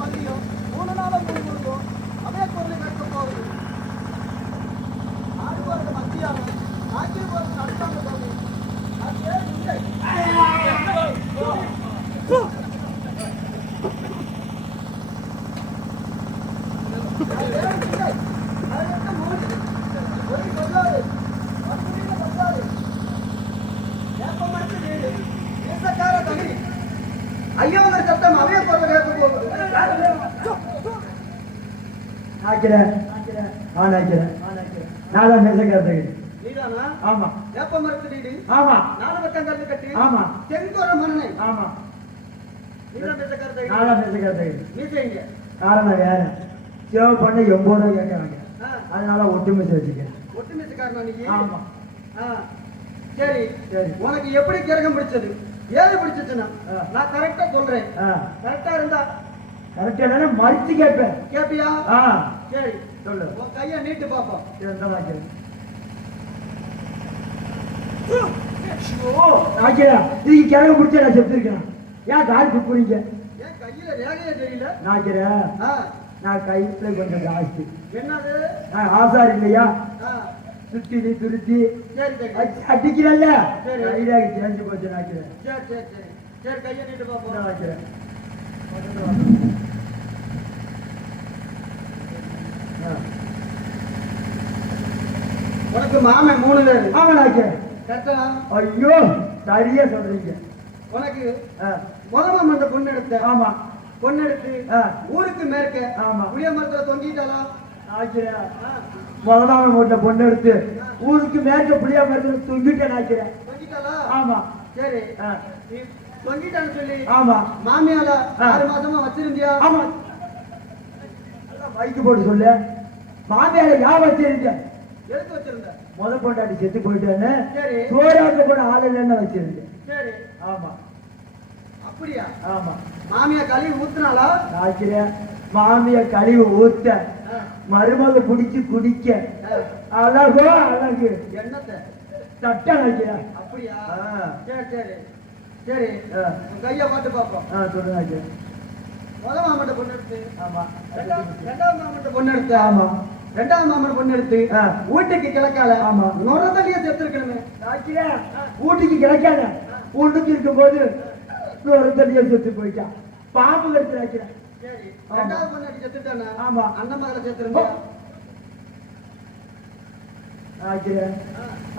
பள்ளியும் 3 நாளும் 3 பொழுதும் அதே பொருளை கேட்க போகுது. ஆடு போறது மத்தியானம், ஆக்கில் போறது நடுக்காம போகுது. அது இல்லை. ஐயோங்கிற சத்தம் அவைய போறது கேட்க போகுது. ஆமா வேப்ப மரத்து வீடு. ஆமா 4 பக்கம் கல்லு கட்டி. ஆமா செங்கோர மண்ணை. ஆமா நீதான் பேசக்காரதை. நானா பேசக்காரதை. நீ செய்யுங்க. காரணம் வேற. சேவ் பண்ண 80 ரூபாய் கேட்கறாங்க. அதனால ஒட்டு மிஸ் வச்சுக்க. ஒட்டு மிஸ் காரணம் நீ. ஆமா சரி சரி. உனக்கு எப்படி கிரகம் பிடிச்சது? ஏது பிடிச்சிச்சுன்னா நான் கரெக்டா சொல்றேன். கரெக்டா இருந்தா கரெக்டா இல்லைன்னா மறிச்சு கேட்பேன். கேப்பியா? சரி சொல்லு. உன் கையை நீட்டு பாப்போம். இதுக்கு கிழங்கு பிடிச்ச நான் செத்துருக்கேன். ஏன் கால் துப்புறீங்க? ஏன் கையில ரேகையே தெரியல? நான் கையில கொஞ்சம் ஜாஸ்தி. என்னது? ஆசாரி இல்லையா? சுத்தி துருத்தி அடிக்கிறல்ல, கையில தேஞ்சு போச்சு. நாக்கிறேன். சரி சரி சரி சரி. கையை நீட்டு பாப்போம். நாக்கிறேன். உனக்கு மாமன் 3 பேர். ஆமா நாக்கிறேன். ஐயோ சரியா சொல்றீங்க. உனக்கு முதல் மண்ட பொண்ணு எடுத்த. ஆமா பொண்ணு எடுத்து ஊருக்கு மேற்க. ஆமா புளிய மரத்துல தொங்கிட்டாளா? முதலாம் வீட்டுல பொண்ணு எடுத்து ஊருக்கு மேற்க புளிய மரத்துல தொங்கிட்டேன். ஆக்கிறேன். தொங்கிட்டாளா? ஆமா சரி. தொங்கிட்டான்னு சொல்லி ஆமா மாமியால 6 மாசமா வச்சிருந்தியா? ஆமா மைக்கு போட்டு சொல்லு. மாமியால யா வச்சிருந்த? எதுக்கு வச்சிருந்த? முத பொண்டாட்டி செத்து போயிட்டேன்னு சோறாக்க கூட ஆள் இல்லைன்னு வச்சிருந்தேன். சரி ஆமா அப்படியா? ஆமா மாமியா கழிவு ஊத்துனாலா? ஆக்கிறேன். மாமியா கழிவு ஊத்த மருமக பிடிச்சு குடிக்க அழகோ அழகு. என்னத்தை தட்ட வைக்கிறேன். அப்படியா? சரி சரி சரி. கைய பாட்டு பாப்போம். சொல்லுங்க. முதல் மாமட்ட பொண்ணு எடுத்து. ஆமா 2வது மாமட்ட பொண்ணு எடுத்து. ஆமா 2வது மாமட்ட பொண்ணு எடுத்து ஊட்டிக்கு கிழக்கால. ஆமா நுரதலிய செத்துருக்கணுமே. ஊட்டிக்கு கிழக்கால ஊட்டுக்கு இருக்கும் போது நுரதலிய செத்து போயிட்டான். பாம்பு கடிச்சு வைக்கிறேன். சரி 2வது பொண்ணு செத்துட்டானா? ஆமா அண்ணன் மகளை செத்துருந்தா.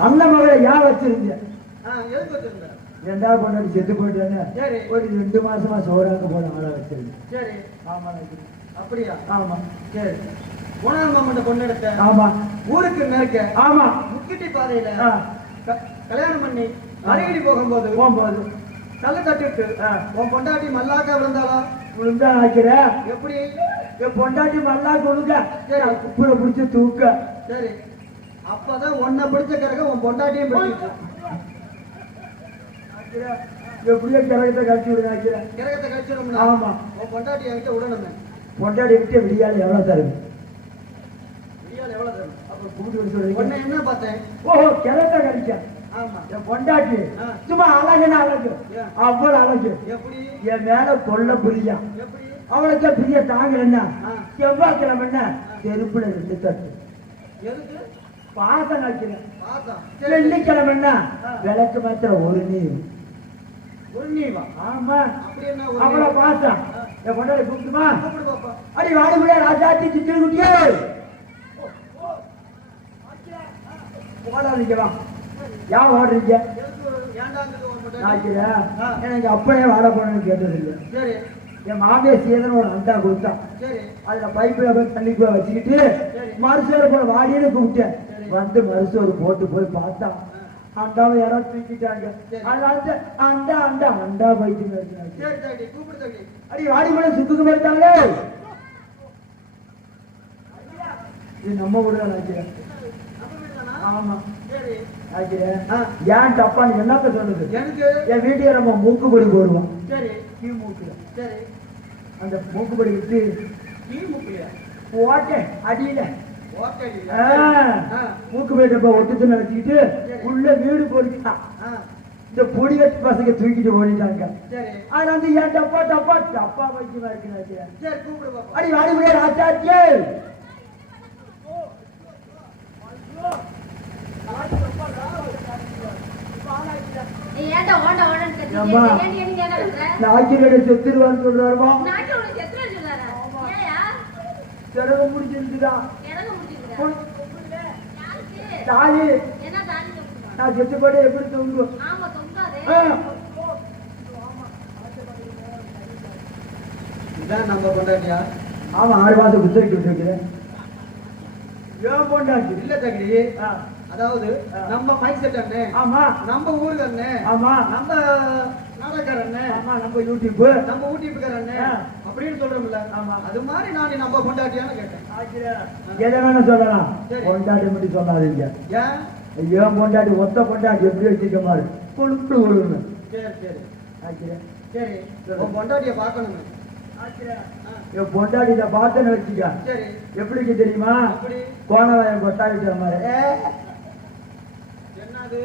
அண்ணன் மகளை யா வச்சிருந்த? எதுக்கு வச்சிருந்த? 2வது பொண்ணு செத்து போயிட்டானே. சரி ஒரு 2 மாசமா சோறாக்க போன ஆளை வச்சிருந்தேன். சரி ஆமா அப்படியா? ஆமா சரி. 3வது மாமட்ட பொண்ணு எடுத்த. ஆமா ஊருக்கு மேற்க. ஆமா முக்கிட்டி பாதையில கல்யாணம் பண்ணி அருகிடி போகும்போது கல்லு தட்டிட்டு உன் பொண்டாட்டி மல்லாக்கா விழுந்தாளா? விழுந்தா ஆக்கிற. எப்படி? என் பொண்டாட்டி மல்லாக்க விழுங்க. சரி குப்புற பிடிச்சு தூக்க. சரி அப்பதான் உன்னை பிடிச்ச கிரக உன் பொண்டாட்டியும் பிடிச்சு எப்படியோ கிரகத்தை கழிச்சு விடுங்க. கிரகத்தை கழிச்சு விடணும். ஆமா உன் பொண்டாட்டி என்கிட்ட விடணுமே. பொண்டாட்டி விட்டு விடியால் எவ்வளவு தருது? விடியால் எவ்வளவு தருது? அப்ப கூட்டி சொல்லி உன்னை என்ன பார்த்தேன்? ஓஹோ கிரகத்தை கழிச்சேன். ஆமா என் பொண்டாட்டி சும்மா அழகுன்னு அழகு. அவ்வளவு அழகு. எப்படி? என் மேல கொல்ல புரியா. எப்படி? அவளுக்கு பிரிய தாங்கலன்னா செவ்வாய்க்கிழமைன்னா செருப்புல 2 தட்டு. எதுக்கு? பாசம் வைக்கிறேன். வெள்ளிக்கிழமைன்னா விளக்கு மாத்திரம் ஒரு நீர். ஒரு நீவா? ஆமா அவ்வளவு பாசம். என் பொண்டாட்டி கூப்பிடுமா? அடி வாடி முடியா ராஜாத்தி சித்திர குட்டியே போடாதீங்களா? ஏன் ஓடுறீங்க? எனக்கு அப்பனே வாட போனேன்னு கேட்டது இல்லை. சரி என் மாமியை சீதன ஒரு அண்டா கொடுத்தான். சரி அதுல பைப்புல போய் தண்ணி போய் வச்சுக்கிட்டு மறுசோறு போல வாடின்னு கூப்பிட்டேன். வந்து மறுசோறு போட்டு போய் பார்த்தா அண்டாவை யாரோ தூக்கிட்டாங்க. அதனால அண்டா அண்டா அண்டா போயிட்டு அடி வாடி போல சுத்துக்கு போயிட்டாங்களே. இது நம்ம வீடு நினைக்கிறேன். ஆமா ஏன் தப்பான்னு என்னத்த சொல்லுது? எனக்கு என் வீட்டுல நம்ம மூக்குப்பொடி போடுவோம். சரி கீ மூக்குல. சரி அந்த மூக்குப்பொடி வச்சு கீ மூக்குல ஓட்டேன் அடியில மூக்கு போயிட்டப்ப ஒட்டுச்சு நினைச்சிக்கிட்டு உள்ள வீடு போடுச்சான். இந்த பொடிகட்டு பசங்க தூக்கிட்டு ஓடிட்டாங்க. சரி. ஆனா வந்து ஏன் டப்பா டப்பா டப்பா வைக்கமா இருக்கு. சரி கூப்பிடு பாப்பா. அடி வாடி முடியாது ஆச்சாச்சியே. நாக்கிரட செத்துருவான்னு சொல்றாருமா. சிறகு முடிச்சிருக்குதா தாலி நான் செத்து போட எப்படி தொங்கும்? இதான் நம்ம கொண்டாட்டியா? ஆமா 6 மாசம் குத்தரிட்டு விட்டுருக்கிறேன். ஏன் பொண்டாட்டி இல்ல தகுதி. அதாவது நம்ம மைக் செட் அண்ணே, ஆமா நம்ம ஊருக்கு அண்ணே, ஆமா நம்ம நாடகக்கார அண்ணே, ஆமா நம்ம யூடியூப் நம்ம ஊட்டிப்புக்கார அண்ணே அப்படின்னு சொல்றோம்ல. ஆமா அது மாதிரி நான் நம்ம பொண்டாட்டியான்னு கேட்டேன். எதை வேணா சொல்லலாம், பொண்டாட்டி மட்டும் சொல்லாதீங்க. ஏன்? ஏன் பொண்டாட்டி ஒத்த பொண்டாட்டி எப்படி வச்சிருக்க மாதிரி கொழுப்பு ஒழுங்கு. சரி சரி ஆக்கிறேன். சரி உன் பொண்டாட்டிய பார்க்கணுங்க. என் பொண்டாட்டி இதை பார்த்தேன்னு வச்சுக்க. சரி எப்படிக்கு தெரியுமா? கோணவாயம் கொட்டாவிட்ட மாதிரி என்னது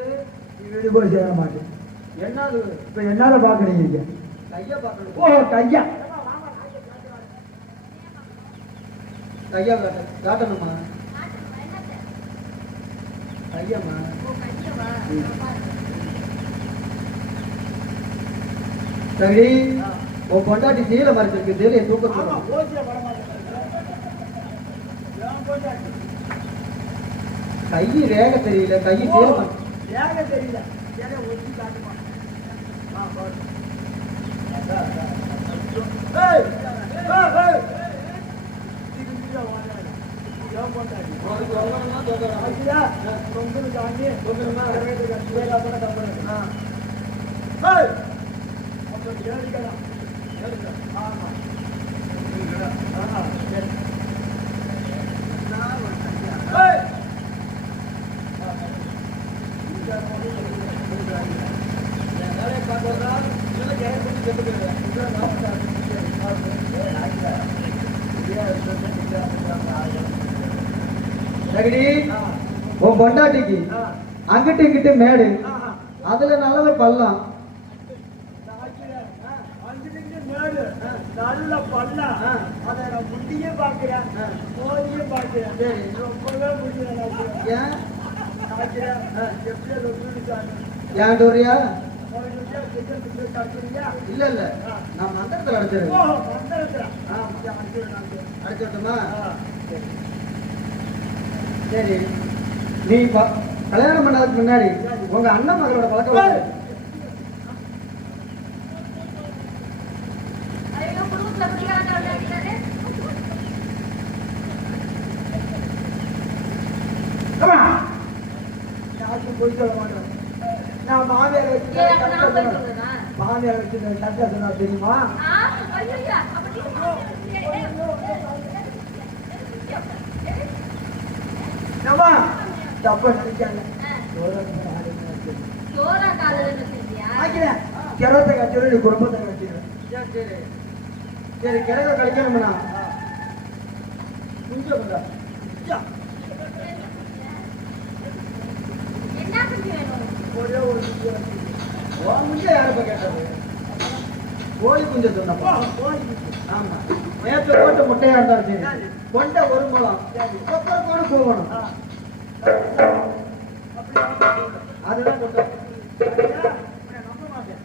வீடு போய் சேர மாட்டேன். என்னது இப்ப என்னால பாக்குறீங்க? கையா பார்க்கணும். ஓ கையா கையா காட்டணுமா? கையாமா சரி. உன் பொண்டாட்டி சீலை மறைச்சிருக்கு. சீலையை தூக்க கை ரேக தெரியல. கை சீலை தெரியல. உன் பொண்டாட்டிக்கு அங்கிட்டு இங்கிட்டு மேடு, அதுல நல்ல பள்ளம், நல்ல பல்லா அதை நான் முட்டியே பாக்குறேன், மோதியே பாக்குறேன். ரொம்பவே முடியல. ஏன் ஏன் டோரியா? இல்ல இல்ல நான் மந்திரத்துல அடிச்சிருக்கேன். அடிச்சிட்டுமா? சரி நீ கல்யாணம் பண்ணதுக்கு முன்னாடி உங்க அண்ணன் மகளோட பழக்கம் போய் சொல்ல மாட்டேன். நான் மாமியார் வச்சு மாமியார் வச்சு சட்டை சொன்னா தெரியுமா? தப்ப நினைக்காங்க. கிரத்தை கட்சி குடும்பத்தை கட்சிடுறேன். சரி சரி கிழக்க கழிக்கணும்னா கொஞ்சம் ஒரே ஒரு முஞ்ச யாருப்ப கேட்டது? கோழி குஞ்ச சொன்னப்பா. ஆமா நேற்று போட்ட முட்டையா இருந்தாலும் சரி கொண்ட ஒரு மூலம் அப்புறம் கூட போகணும். அதுதான் கொண்ட நம்ப மாட்டேன்.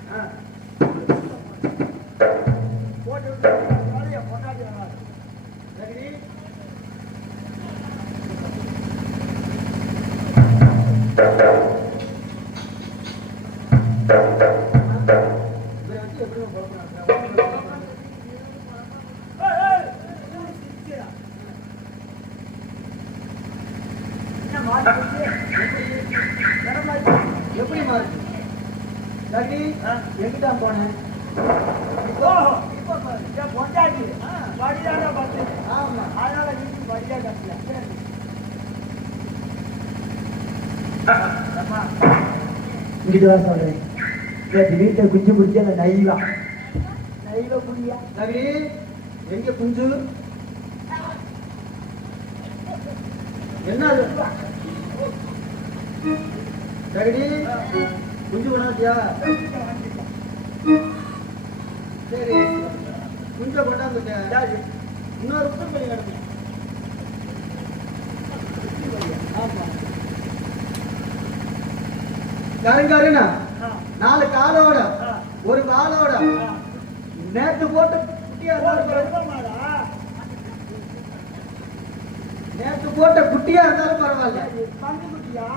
எப்படி மாறுச்சு? தண்ணி எங்கிட்ட போனேன். இங்கிட்டுதான் சொல்றேன். வீட்டை குஞ்சு குடிச்ச நைவா நைவ குடியா நகரி எங்க குஞ்சு? என்ன நகரி குஞ்சு கொண்டாச்சியா? சரி, குஞ்ச கொண்டாந்துட்டேன். இன்னொரு குட்டி பையன் கிடக்கு. ஆமா, கருங்கருனா 4 காலோட ஒரு வாளோட நேத்து போட்டு குட்டியா நேத்து போட்ட குட்டியா இருந்தாலும் பரவாயில்ல. பஞ்சு குட்டியா?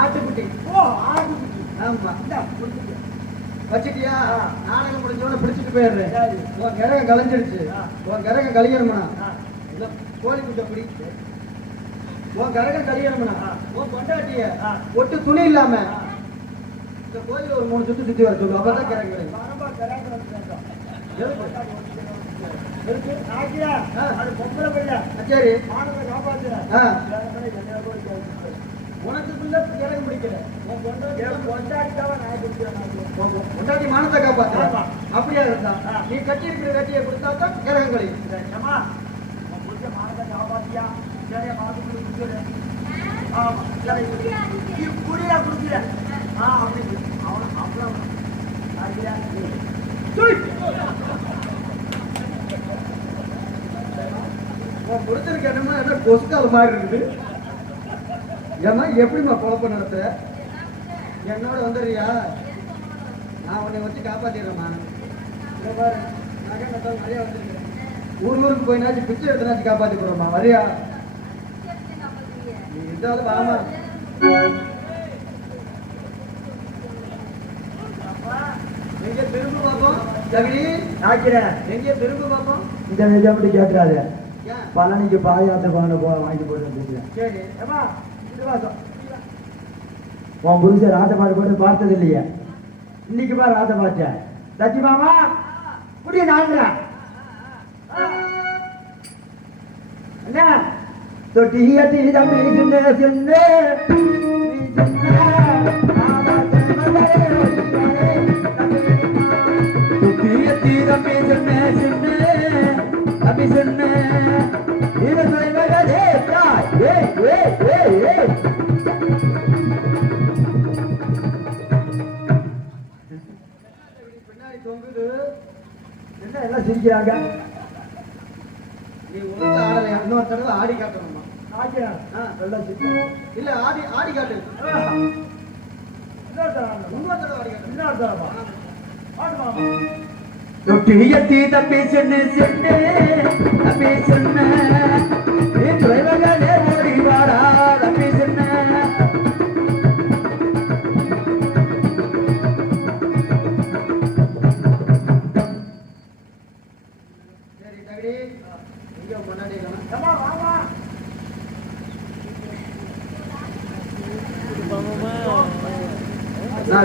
ஆட்டுக்குட்டி. ஓ, ஆட்டுக்குட்டி. ஆமா, வச்சிட்டியா? நாடகம் முடிஞ்சோட பிடிச்சிட்டு போயிடுறேன். உன் கிரகம் கலைஞ்சிருச்சு. உன் கிரகம் கழியணும்னா கோழி குட்டை பிடி. உன் கிரகம் கழியணும்னா உன் கொண்டாட்டிய ஒட்டு துணி இல்லாம இந்த கோயில ஒரு 3 சுத்தி சுத்தி வர சொல்லு. அப்பதான் கிரகம் கிடைக்கும். சரி, உனக்கு கிரகம் பிடிக்கல. கொண்டாட்டி மானத்தை காப்பாத்து. அப்படியா இருந்தா நீ கட்டி இருக்கிற வேட்டியை கொடுத்தா தான் கிரகம் கழியும். மானத்தை காப்பாத்தியா? குடியா குடிக்கிற அப்படி அவன் முடிச்சிருக்க என்னமா என்ன கொசுக்கால் மாதிரி இருக்குது. ஏமா எப்படிமா குழப்ப நடத்துற? என்னோட வந்துடுறியா? நான் உன்னை வச்சு காப்பாத்திடுறேம்மா. பாரு, நகை நட்டால் நிறைய வச்சிருக்கிறேன். ஊருக்கு போயினாச்சு பிச்சை எடுத்துனாச்சு காப்பாத்தி போடுறோம்மா. வரியா? நீ இருந்தாலும் வாமா. எங்க திரும்ப பார்ப்போம். ஜெகடி ஆக்கிறேன். எங்க திரும்ப பார்ப்போம். இந்த நிஜாமட்டி கேட்கறாரு. பழனிக்கு பாயாசம் வாங்கி போட்டு. சரி, உன் புருஷன் ராத்த பாட்டு போட்டு பார்த்தது இல்லையா? இன்னைக்கு பா ராத்த பார்த்தேன். சச்சி மாமா குடிய நாங்க என்ன தொட்டிய தீதம் சின்ன சின்ன தீதம் சின்ன சின்ன அபி சின்ன இது சொல்வதே தாய். பின்னாடி தொங்குது. என்ன எல்லாம் சிரிக்கிறாங்க? நீ ஒழுங்கு ஆடலையா? இன்னொரு தடவை ஆடி காட்டணுமா? இல்ல, ஆடி ஆடி காட்டு. இன்னொரு தடவை ஆடி காட்டு. தொட்டியத்தி தம்பி சின்ன சின்ன தம்பி சின்ன துறைவகனே ஓடி வாடா தம்பி சின்ன. சரி தகடி, எங்க முன்னாடி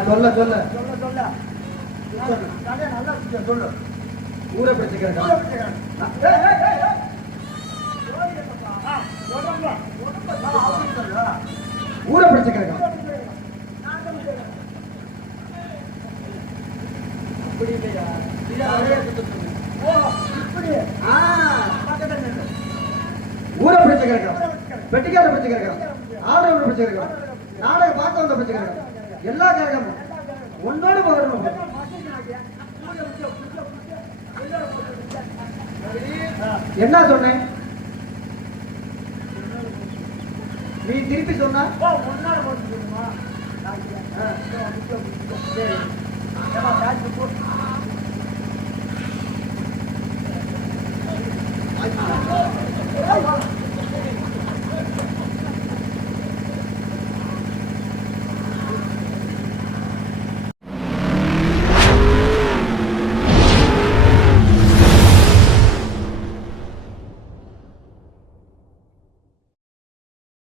சொல்ல சொல்ல சொல்லு. ஊரை பிடிச்சிக்கிறேன். ஊரை பிடிச்சிக்கிறேன். அப்படி இல்லையா? ஊரை பிடிச்சிக்கிறேன். பெட்டிக்கார பிடிச்சிக்கிறேன். ஆடவர் பிடிச்சிக்கிறேன். நாடக பார்க்க வந்த பிடிச்சிக்கிறேன். எல்லா காரணமும் உன்னோடு வரணும். என்ன சொன்னேன்? நீ திருப்பி சொன்ன